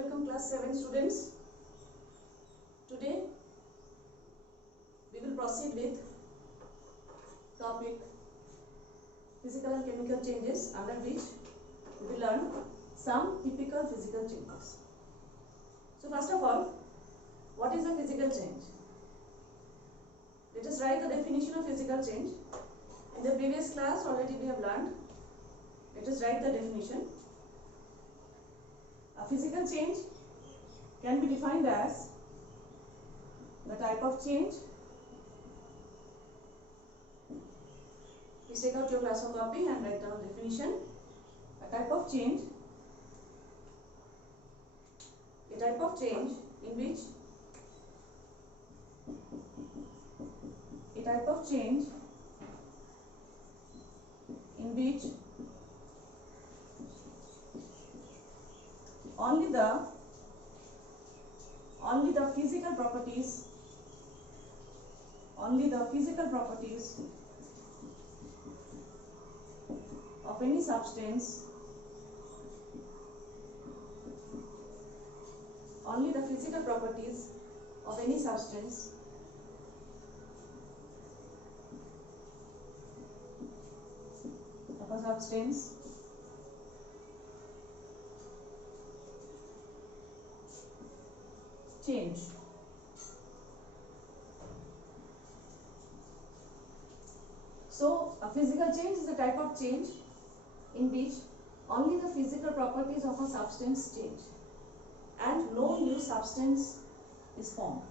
welcome class 7 students. Today we will proceed with topic physical and chemical changes, under which we will learn some typical physical changes. So first of all, what is a physical change? Let us write the definition of physical change. In the previous class already we have learned. Let us write the definition. A physical change can be defined as the type of change. Please take out your class copy and write down definition. A type of change in which only the physical properties of any substance change. So, a physical change is a type of change in which only the physical properties of a substance change and no new substance is formed.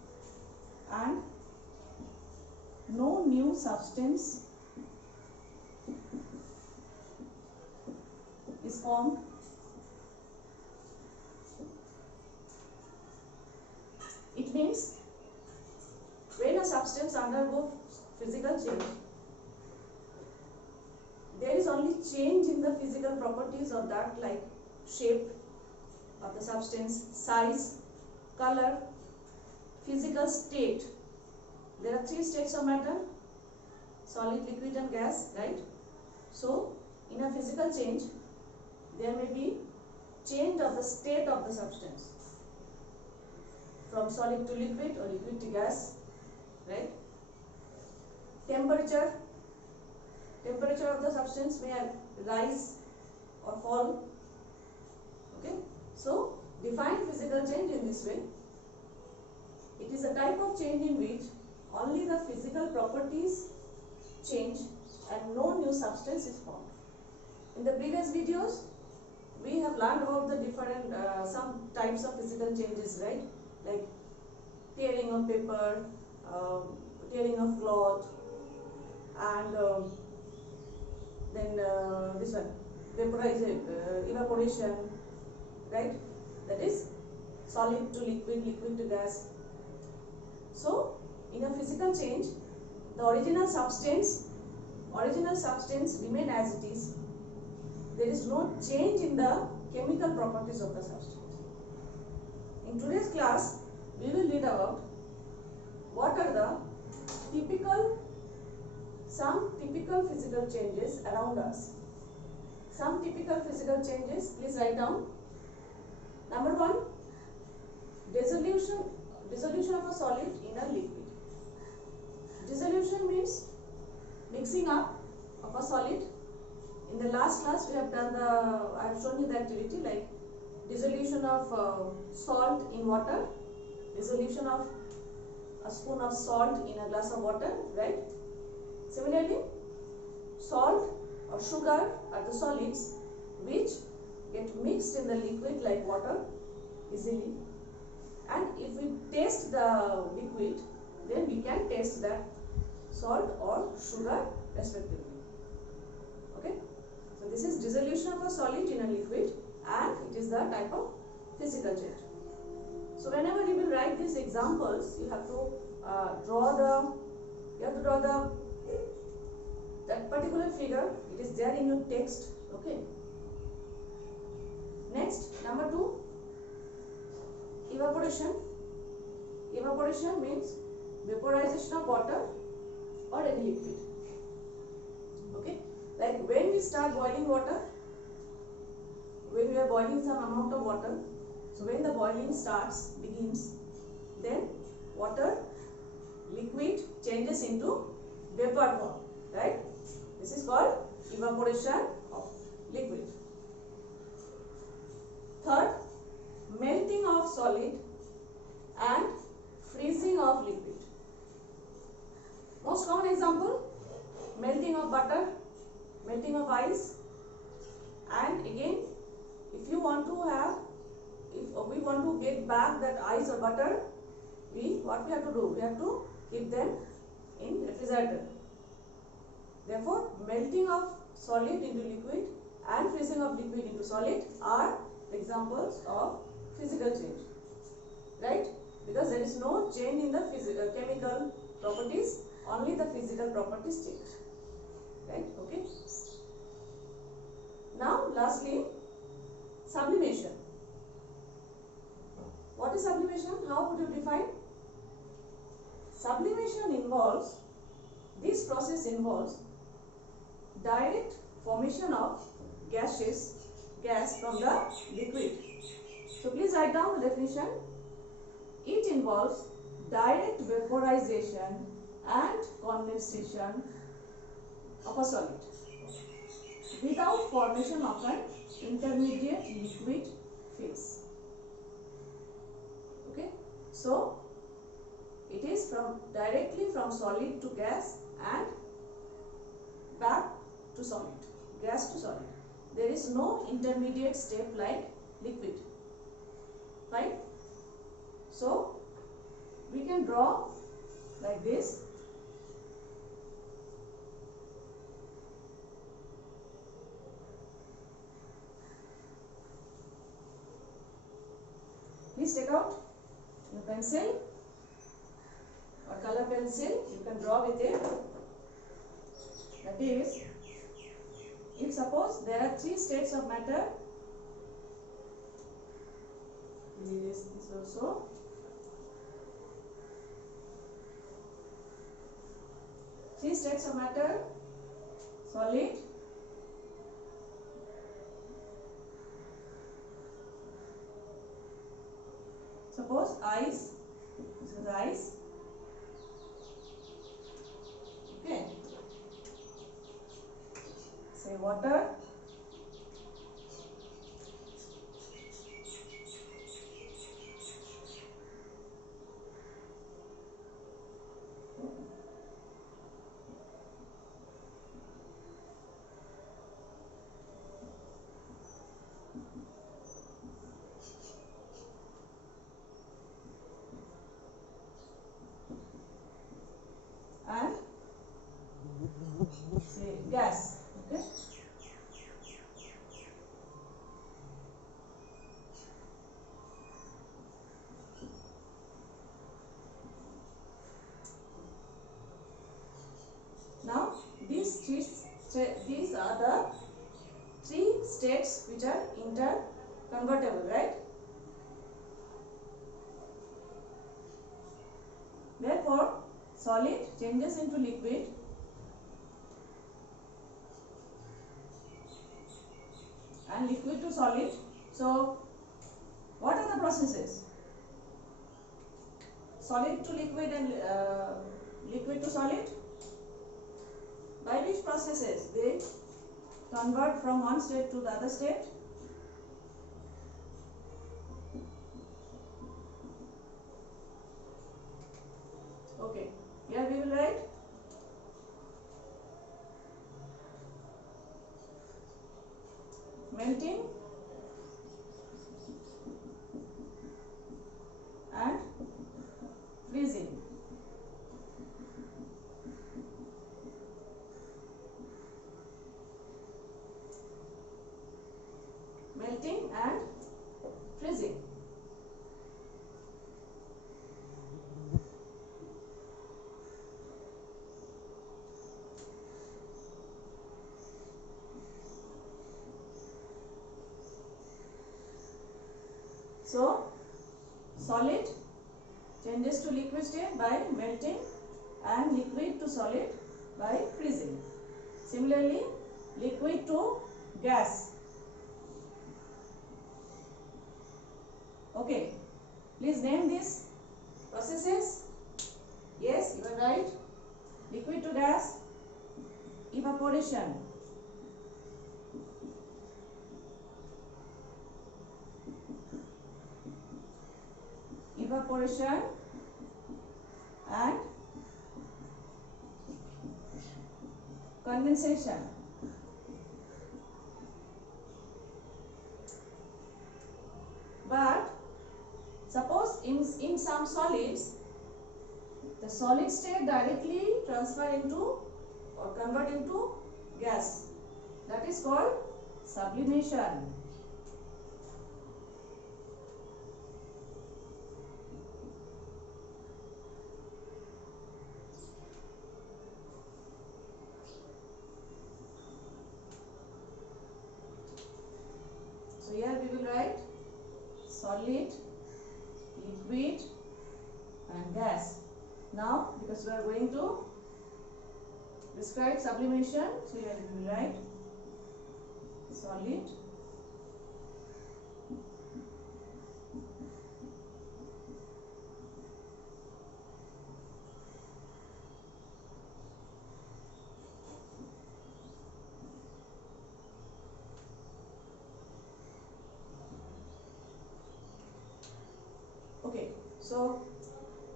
It means when a substance undergoes physical change, there is only change in the physical properties of that, like shape of the substance, size, color, physical state. There are 3 states of matter: solid, liquid and gas, right? So, in a physical change, there may be change of the state of the substance from solid to liquid or liquid to gas, right? Temperature of the substance may rise or fall. Okay, so define physical change in this way. It is a type of change in which only the physical properties change and no new substance is formed. In the previous videos, we have learned about the different some types of physical changes, right? Like tearing of paper, tearing of cloth, and then this one, evaporation, right? That is solid to liquid, liquid to gas. So, in a physical change, the original substance remain as it is. There is no change in the chemical properties of the substance. In today's class, we will read about what are some typical physical changes around us. Some typical physical changes, please write down. Number 1, dissolution of a solid in a liquid. Dissolution means mixing up of a solid. In the last class, we have done I have shown you the activity, like dissolution of salt in water, dissolution of a spoon of salt in a glass of water, right? Similarly, salt or sugar are the solids which get mixed in the liquid like water easily, and if we taste the liquid, then we can taste that salt or sugar respectively. Okay, so this is dissolution of a solid in a liquid, and it is the type of physical change. So whenever you will write these examples, you have to draw that particular figure. It is there in your text. Okay. Next, number 2, evaporation. Evaporation means vaporization of water or any liquid. Okay, like when we start boiling water, when we are boiling some amount of water, So when the boiling begins, then water liquid changes into vapor form, right? This is called evaporation of liquid. Third, melting of solid and freezing of liquid. Most common example, melting of butter, melting of ice. And again, if we want to get back that ice or butter, what we have to do? We have to keep them in refrigerator. Therefore, melting of solid into liquid and freezing of liquid into solid are examples of physical change, right? Because there is no change in the chemical properties, only the physical properties change, right? Okay. Now, lastly, sublimation. What is sublimation? How would you define? Sublimation involves, this process involves direct formation of gas from the liquid. So please write down the definition. It involves direct vaporization and condensation of a solid without formation of an intermediate liquid phase. Okay, so it is directly from solid to gas and back to solid, gas to solid. There is no intermediate step like liquid, right? So we can draw like this. Please take out your pencil or color pencil. You can draw with it. That is, if suppose there are 3 states of matter, this also. Three states of matter: solid, suppose ice, this is ice, okay, say water, and say gas, okay. Now these are the 3 states which are interconvertible, right? Therefore, solid changes into liquid and liquid to solid. So, what are the processes? Solid to liquid and liquid to solid? By which processes? They convert from one state to the other state. Okay, here we will write melting and freezing. Melting and freezing. So, solid changes to liquid state by melting and liquid to solid by freezing. Similarly, liquid to gas. Okay, please name these processes. Yes, you are right. Liquid to gas, evaporation. Evaporation and condensation. But suppose in some solids, the solid state directly transfer into or convert into gas. That is called sublimation. So here we will write solid, liquid and gas. Now because we are going to describe sublimation, so here we will write solid, okay. So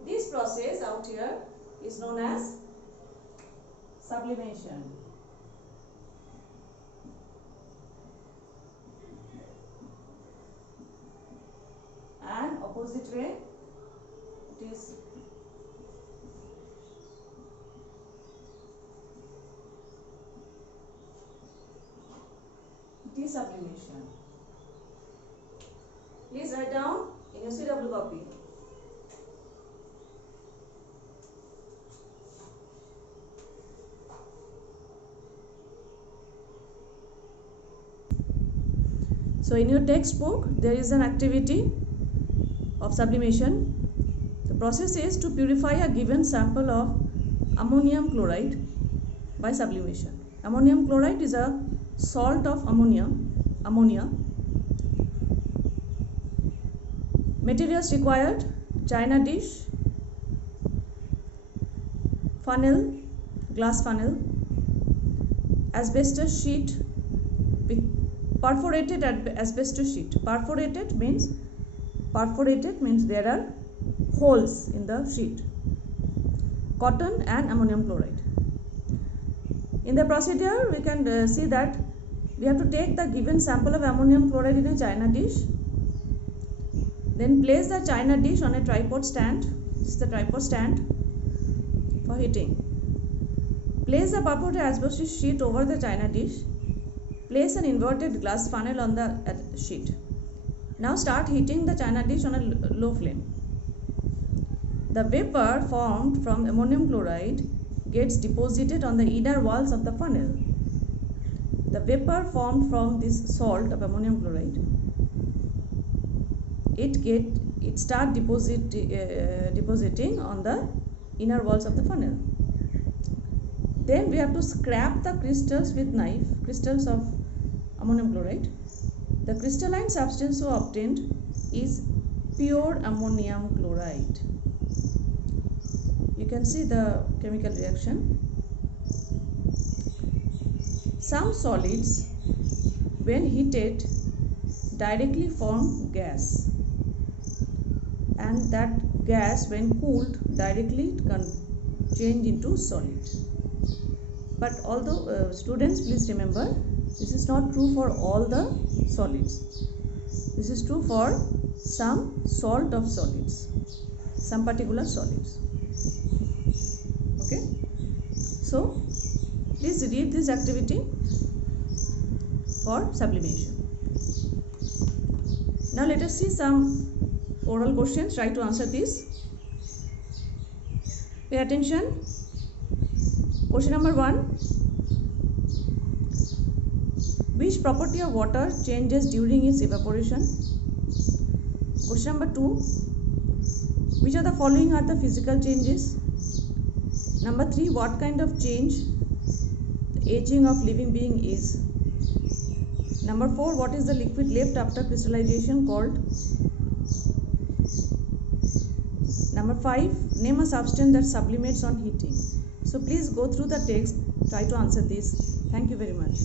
this process out here is known as sublimation. And opposite way it is desublimation. Please write down in your CW copy. So in your textbook there is an activity of sublimation. The process is to purify a given sample of ammonium chloride by sublimation. Ammonium chloride is a salt of ammonia. Materials required: china dish, funnel, glass funnel, asbestos sheet with perforated asbestos sheet. Perforated means there are holes in the sheet. Cotton and ammonium chloride. In the procedure we can see that we have to take the given sample of ammonium chloride in a china dish, then place the china dish on a tripod stand. This is the tripod stand for heating. Place the perforated asbestos sheet over the china dish. Place an inverted glass funnel on the sheet. Now start heating the china dish on a low flame. The vapor formed from ammonium chloride gets deposited on the inner walls of the funnel. The vapor formed from this salt of ammonium chloride, it start depositing on the inner walls of the funnel. Then we have to scrape the crystals with knife, crystals of ammonium chloride. The crystalline substance so obtained is pure ammonium chloride. You can see the chemical reaction. Some solids, when heated, directly form gas, and that gas, when cooled, directly change into solid. But although students, please remember, this is not true for all the solids. This is true for some salt of solids, some particular solids. Okay, so please read this activity for sublimation. Now let us see some oral questions. Try to answer this. Pay attention. Question number 1. Which property of water changes during its evaporation? Question number 2. Which of the following are the physical changes? Number 3. What kind of change the aging of living being is? Number 4. What is the liquid left after crystallization called Number 5, name a substance that sublimates on heating. So please go through the text, try to answer this. Thank you very much.